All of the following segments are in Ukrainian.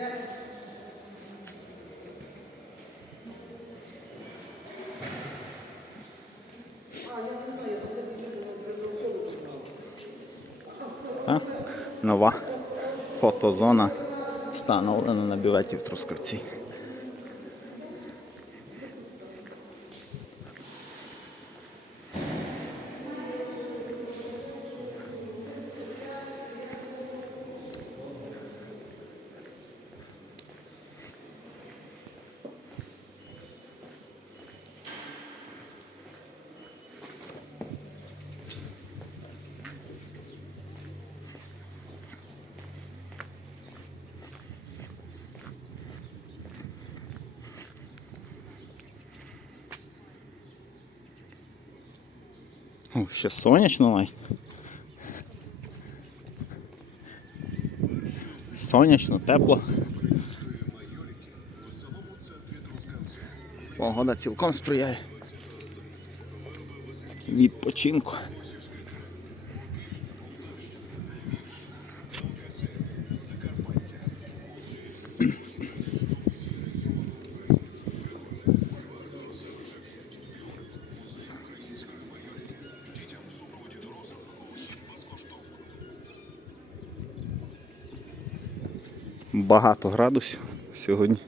Та, нова фотозона встановлена на бюветі в Трускавці. О, ще сонячно навіть. Сонячно, тепло. Погода цілком сприяє. Відпочинку. Багато градусів сьогодні.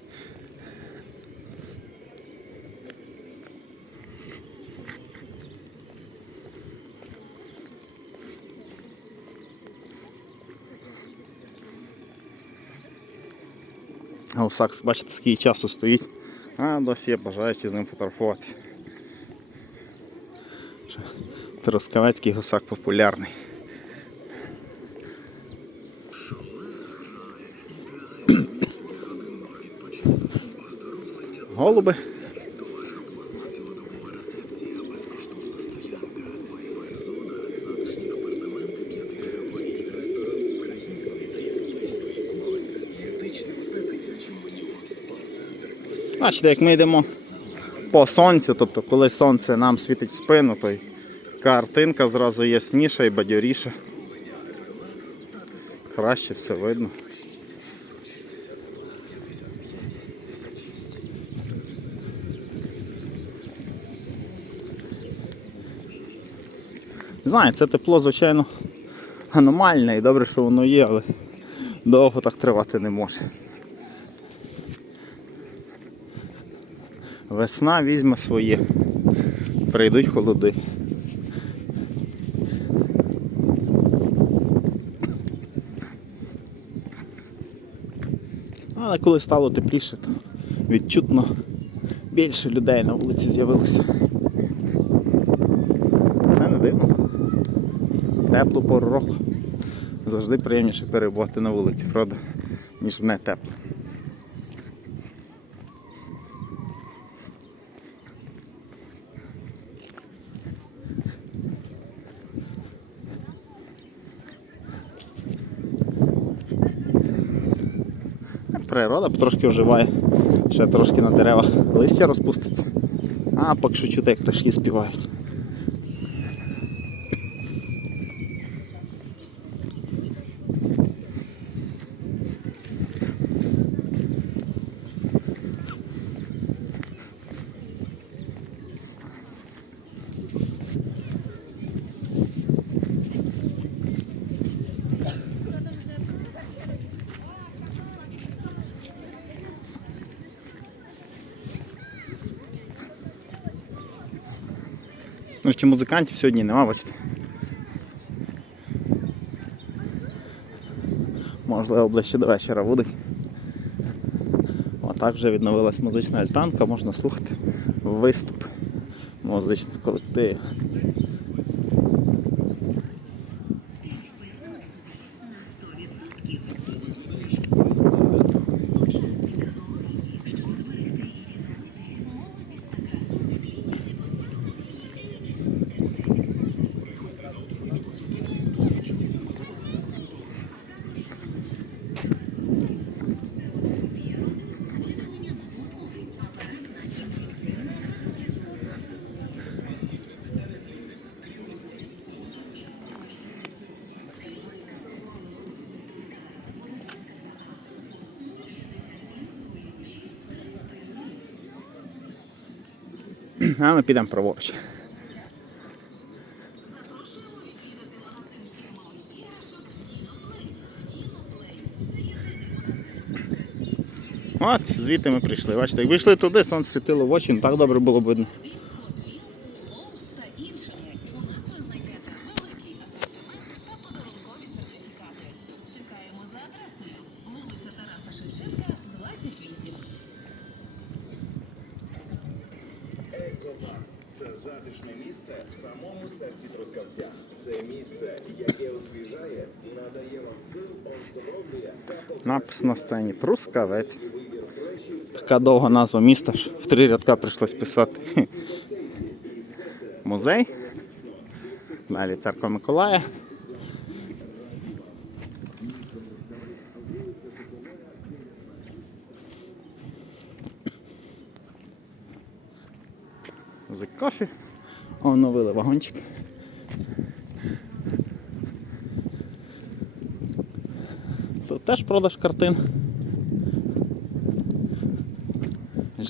А Осак, бачите, скільки часу стоїть. А досі є бажаючи з ним фотографуватися. Що, Трускавецький гусак популярний. Голуби. Бачите, як ми йдемо по сонцю, тобто коли сонце нам світить в спину, то й картинка зразу ясніша і бадьоріша. Краще все видно. Не знаю, це тепло, звичайно, аномальне і добре, що воно є, але довго так тривати не може. Весна візьме своє. Прийдуть холоди. Але коли стало тепліше, то відчутно більше людей на вулиці з'явилося. Це не дивно. Теплу пору року. Завжди приємніше перебувати на вулиці, правда, ніж в не тепло. Природа потрошки оживає, ще трошки на деревах листя розпуститься, а поки що чути, як пташки співають. Ну, що музикантів сьогодні нема, бачите. Можливо, ближче до вечора будуть. Отак вже відновилась музична альтанка, можна слухати виступ музичних колективів. А ми підемо праворуч. От, звідти ми прийшли. Бачите, як вийшли туди, сонце світило в очі, не так добре було видно. Затишне місце в самому серці Трускавця. Це місце, яке освіжає, надає вам сил, оздоровлює та Напис на сцені Трускавець. Така довга назва міста, ж в три рядка прийшлось писати. Музей. Далі церква Миколая. Coffee. Оновили вагончик. Тут теж продаж картин.